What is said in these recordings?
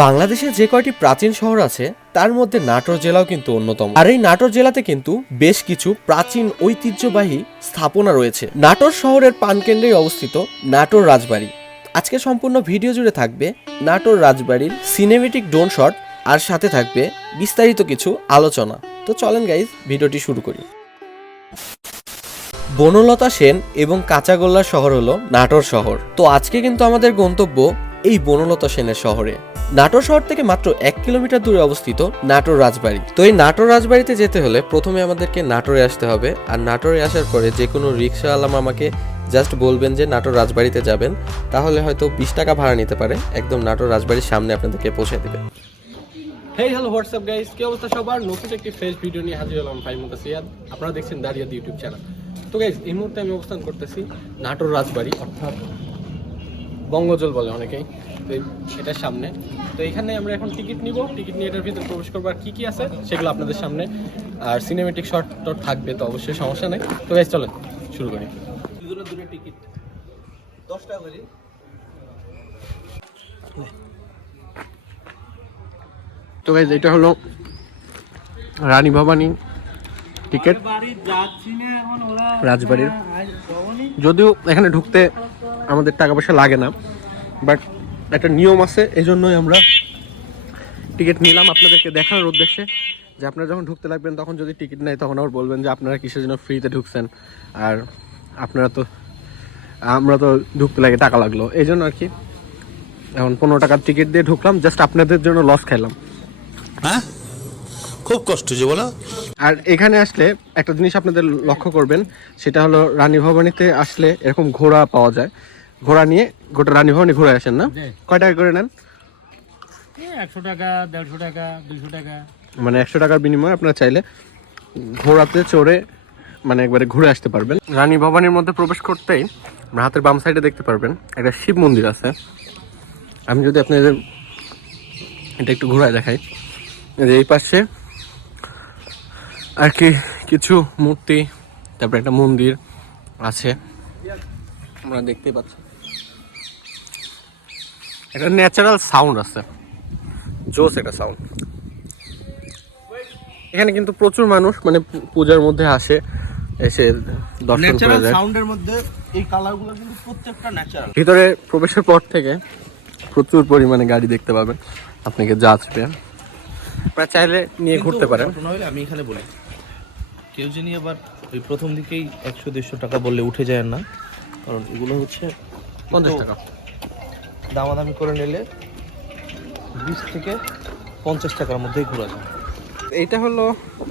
বাংলাদেশে যে কয়টি প্রাচীন শহর আছে তার মধ্যে নাটোর জেলাও কিন্তু অন্যতম। আর এই নাটোর জেলাতে কিন্তু বেশ কিছু প্রাচীন ঐতিহ্যবাহী স্থাপনা রয়েছে। নাটোর শহরের প্রাণকেন্দ্রে অবস্থিত নাটোর রাজবাড়ি। আজকে সম্পূর্ণ ভিডিও জুড়ে থাকবে নাটোর রাজবাড়ির সিনেমেটিক ড্রোন শট, আর সাথে থাকবে বিস্তারিত কিছু আলোচনা। তো চলেন গাইজ, ভিডিওটি শুরু করি। বনলতা সেন এবং কাঁচাগোল্লার শহর হলো নাটোর শহর। তো আজকে কিন্তু আমাদের গন্তব্য এই বনলতা সেনের শহরে। নাটোর শহর থেকে মাত্র 1 কিলোমিটার দূরে অবস্থিত নাটোর রাজবাড়ি। তো এই নাটোর রাজবাড়িতে যেতে হলে প্রথমে আমাদেরকে নাটোরে আসতে হবে। আর নাটোরে আসার পরে যে কোনো রিক্সাওয়ালা আমাকে জাস্ট বলবেন যে নাটোর রাজবাড়িতে যাবেন, তাহলে হয়তো 20 টাকা ভাড়া নিতে পারে, একদম নাটোর রাজবাড়ির সামনে আপনাদেরকে পৌঁছে দেবে। হেই হ্যালো হোয়াটসঅ্যাপ গাইস, কি অবস্থা সবার? নতুন একটি ফ্রেশ ভিডিও নিয়ে হাজির হলাম ভাই মুতাসিয়াদ। আপনারা দেখছেন দাঁড়িয়ে ইউটিউব চ্যানেল। তো গাইস, এই মুহূর্তে আমি অবস্থান করতেছি নাটোর রাজবাড়ি, অর্থাৎ বঙ্গজল বলে অনেকেই। তো এটার সামনে। তো এখানে আমরা এখন টিকিট নিব, টিকিট নিয়ে এটার ভিতরে প্রবেশ করবো। আর কী কী আছে সেগুলো আপনাদের সামনে, আর সিনেমেটিক শট টট থাকবে, তো অবশ্যই সমস্যা নেই। তো গাইস চলেন শুরু করি। দুটো টিকিট 10 টাকা করে। তো গাইস, এটা হলো রানী ভবানী টিকিট রাজবাড়ির। যদিও এখানে ঢুকতে আমাদের টাকা পয়সা লাগে না, বাট একটা নিয়ম আছে, এই জন্যই আমরা টিকিট নিলাম আপনাদেরকে দেখানোর উদ্দেশ্যে যে আপনারা যখন ঢুকতে লাগবেন তখন যদি টিকিট নেয় তখন আবার বলবেন যে আপনারা কিসের জন্য ফ্রিতে ঢুকছেন, আর আমরা তো ঢুকতে লাগে টাকা লাগলো, এই জন্য আর কি। এখন 15 টাকার টিকিট দিয়ে ঢুকলাম, জাস্ট আপনাদের জন্য লস খাইলাম। হ্যাঁ, খুব কষ্ট যে বলো। আর এখানে আসলে একটা জিনিস আপনাদের লক্ষ্য করবেন, সেটা হলো রানী ভবানীতে আসলে এরকম ঘোড়া পাওয়া যায়। ঘোড়া নিয়ে গোটা রানী ভবানী ঘুরে আসেন না? কয় টাকা করে নেন? 100 টাকা, 150 টাকা, 200 টাকা। মানে 100 টাকার বিনিময়ে আপনারা চাইলে ঘোড়াতে চড়ে মানে একবারে ঘুরে আসতে পারবেন। রানী ভবানীর মধ্যে প্রবেশ করতেই হাতের বাম সাইডে দেখতে পারবেন একটা শিব মন্দির আছে। আমি যদি আপনাদের এটা একটু ঘোরায় দেখাই, এই পাশে আর কি কিছু মূর্তি, তারপরে একটা মন্দির আছে, আমরা দেখতে পাচ্ছি। একটা ন্যাচারাল সাউন্ড আছে, জোস একটা সাউন্ড। এখানে কিন্তু প্রচুর মানুষ মানে পূজার মধ্যে আসে, এসে দর্শন করে যায়। সাউন্ডের মধ্যে এই কালারগুলো কিন্তু প্রত্যেকটা ন্যাচারাল। ভিতরে প্রবেশের পর থেকে প্রচুর পরিমাণে গাড়ি দেখতে পাবেন, আপনাকে যাচবে। আপনারা চাইলে নিয়ে ঘুরতে পারেন। নইলে আমি এখানে বলি, কেউ জানি আবার ওই প্রথম দিকেই 100-150 টাকা বললে উঠে যায় না, কারণ এগুলো হচ্ছে 50 টাকা দামাদামি করে নিলে 20 থেকে 50 টাকার মধ্যেই ঘোরা যায়। এইটা হলো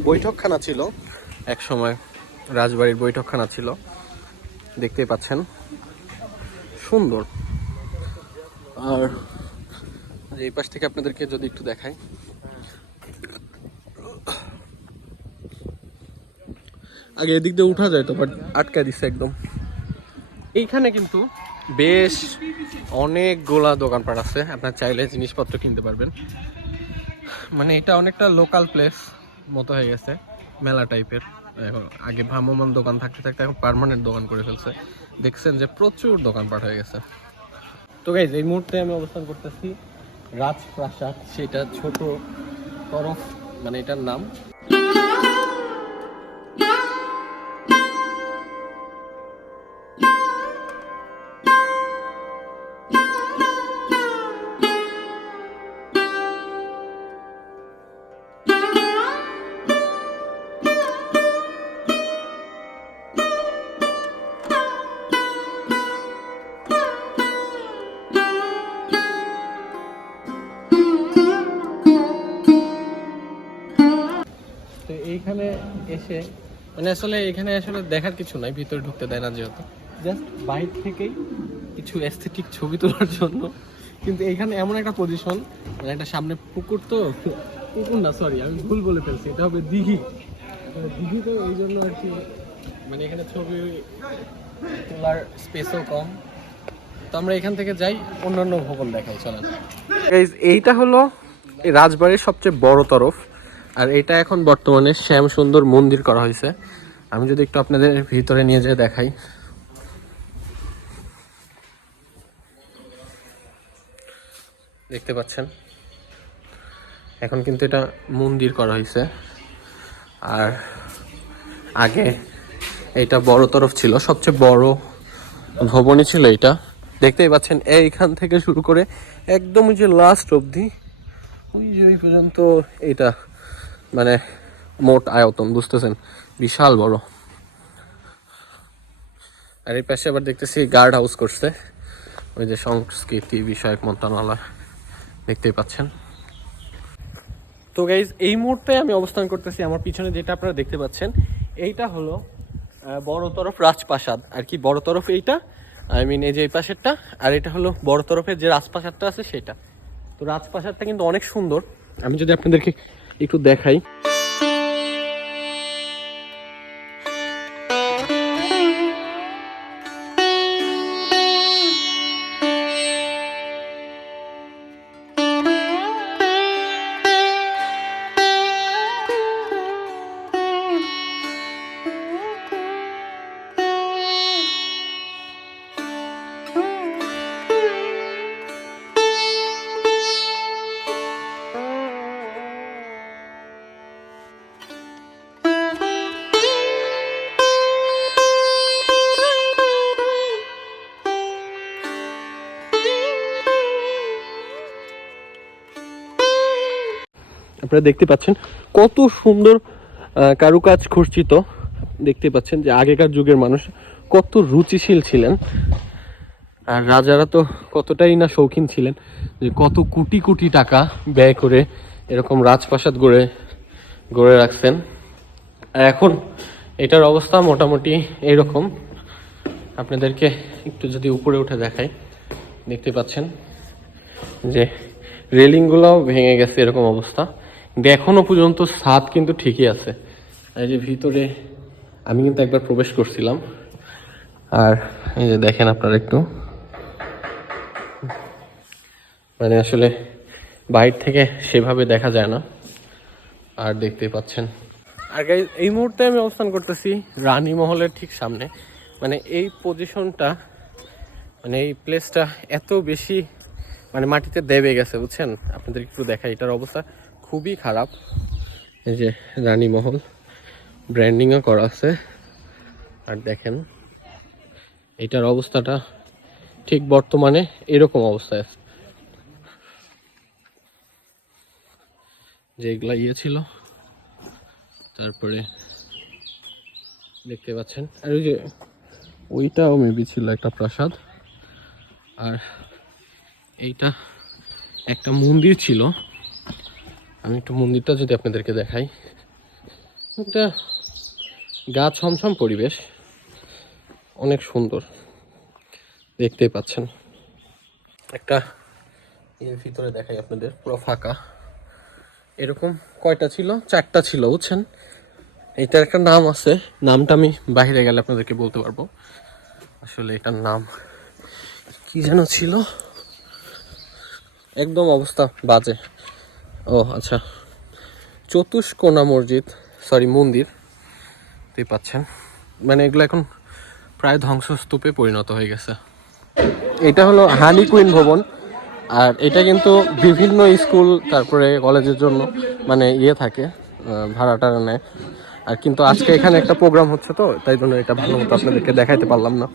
বৈঠকখানা ছিল এক সময়, রাজবাড়ির বৈঠকখানা ছিল, দেখতেই পাচ্ছেন সুন্দর। আর এই পাশ থেকে আপনাদেরকে যদি একটু দেখাই, আগে এদিক দিয়ে উঠা যায় তো, বাট আটকায় দিচ্ছে একদম। এইখানে কিন্তু বেশ অনেকগুলা দোকানপাট আছে, আপনার চাইলে জিনিসপত্র কিনতে পারবেন। মানে এটা অনেকটা লোকাল প্লেস মতো হয়ে গেছে, মেলা টাইপের। এখন আগে ভ্রাম্যমান দোকান থাকতে থাকতে এখন পার্মানেন্ট দোকান করে ফেলছে। দেখছেন যে প্রচুর দোকানপাট হয়ে গেছে। তো গাইজ, এই মুহূর্তে আমি অবস্থান করতেছি রাজপ্রাসাদ, সেটা ছোট তরফ মানে এটার নাম। এইখানে এসে মানে আসলে এখানে আসলে দেখার কিছু নাই, ভিতরে ঢুকতে দেয় না যেহেতু, জাস্ট বাইরে থেকেই কিছু এস্থেটিক ছবি তোলার জন্য। কিন্তু এখানে এমন একটা পজিশন, মানে একটা সামনে পুকুর, তো পুকুর না সরি আমি ভুল বলে ফেলছি, এটা হবে দিঘি। দিঘি তো এই জন্য আর কি, মানে এখানে ছবি তোলার স্পেসও কম। তো আমরা এখান থেকে যাই, অন্যান্য ভবন দেখাই, চলেন। এইটা হলো এই রাজবাড়ির সবচেয়ে বড় তরফ, আর এটা এখন বর্তমানে শ্যাম সুন্দর মন্দির করা হয়েছে। আমি যদি একটু আপনাদের ভিতরে নিয়ে যেয়ে দেখাই, দেখতে পাচ্ছেন এখন কিন্তু এটা মন্দির করা হয়েছে। আর আগে এটা বড় তরফ ছিল, সবচেয়ে বড় ভবনই ছিল এটা। দেখতেই পাচ্ছেন এইখান থেকে শুরু করে একদম ওই যে লাস্ট অবধি ওই যে ওই পর্যন্ত এটা মানে মোট আয়তন বুঝতেছেন, বিশাল বড়। আর এই পাশে আবার দেখতেছি গার্ড হাউস করছে, ওই যে সংস্কৃতি বিষয়ক মন্ত্রণালয়, দেখতেই পাচ্ছেন। তো গাইজ এই মুহূর্তে আমি অবস্থান করতেছি, আমার পিছনে যেটা আপনারা দেখতে পাচ্ছেন এইটা হলো বড় তরফ রাজপ্রাসাদ আর কি। বড় তরফ এইটা, আই মিন এই যে এই পাশেরটা, আর এটা হলো বড় তরফের যে রাজপ্রাসাদটা আছে সেটা। তো রাজপ্রাসাদটা কিন্তু অনেক সুন্দর, আমি যদি আপনাদেরকে একটু দেখাই। আপনারা দেখতে পাচ্ছেন কত সুন্দর কারুকাজ খচিত। দেখতে পাচ্ছেন যে আগেকার যুগের মানুষ কত রুচিশীল ছিলেন, আর রাজারা তো কতটাই না শৌখিন ছিলেন যে কত কোটি কোটি টাকা ব্যয় করে এরকম রাজপ্রাসাদ গড়ে রাখছেন। আর এখন এটার অবস্থা মোটামুটি এইরকম। আপনাদেরকে একটু যদি উপরে উঠে দেখাই, দেখতে পাচ্ছেন যে রেলিংগুলোও ভেঙে গেছে, এরকম অবস্থা। কিন্তু এখনো পর্যন্ত ছাদ কিন্তু ঠিকই আছে। এই যে ভিতরে আমি কিন্তু একবার প্রবেশ করছিলাম, আর এই যে দেখেন আপনারা একটু, মানে আসলে বাইরে থেকে সেভাবে দেখা যায় না। আর দেখতে পাচ্ছেন, আর গাইস এই মুহূর্তে আমি অবস্থান করতেছি রানী মহলের ঠিক সামনে। মানে এই পজিশনটা, মানে এই প্লেসটা এত বেশি মানে মাটিতে দেবে গেছে, বুঝছেন। আপনাদের একটু দেখাই, এটার অবস্থা খুবই খারাপ। এই যে রানী মহল ব্র্যান্ডিংও করা আছে, আর দেখেন এটার অবস্থাটা ঠিক বর্তমানে এরকম অবস্থায় আছে। যেগুলা ছিল তারপরে দেখতে পাচ্ছেন, আর ওই যে ওইটাও মেবি ছিল একটা প্রাসাদ, আর এইটা একটা মন্দির ছিল। আমি একটু মন্দিরটা যদি আপনাদেরকে দেখাই, এটা গা ছমছম পরিবেশ, অনেক সুন্দর, দেখতেই পাচ্ছেন। একটা এর ভিতরে দেখাই আপনাদের, পুরো ফাঁকা। এরকম কয়টা ছিল, 4টা ছিল, বুঝছেন। এটার একটা নাম আছে, নামটা আমি বাইরে গেলে আপনাদেরকে বলতে পারবো। আসলে এটার নাম কি যেন ছিল, একদম অবস্থা বাজে। ও আচ্ছা, চতুষ্কোণা মসজিদ, সরি মন্দির, দেখতে পাচ্ছেন। মানে এগুলো এখন প্রায় ধ্বংসস্তূপে পরিণত হয়ে গেছে। এটা হলো হানি কুইন ভবন, আর এটা কিন্তু বিভিন্ন স্কুল তারপরে কলেজের জন্য মানে থাকে, ভাড়া টাড়া নেয়। আর কিন্তু আজকে এখানে একটা প্রোগ্রাম হচ্ছে, তো তাই জন্য এটা ভালো মতো আপনাদেরকে দেখাইতে পারলাম না।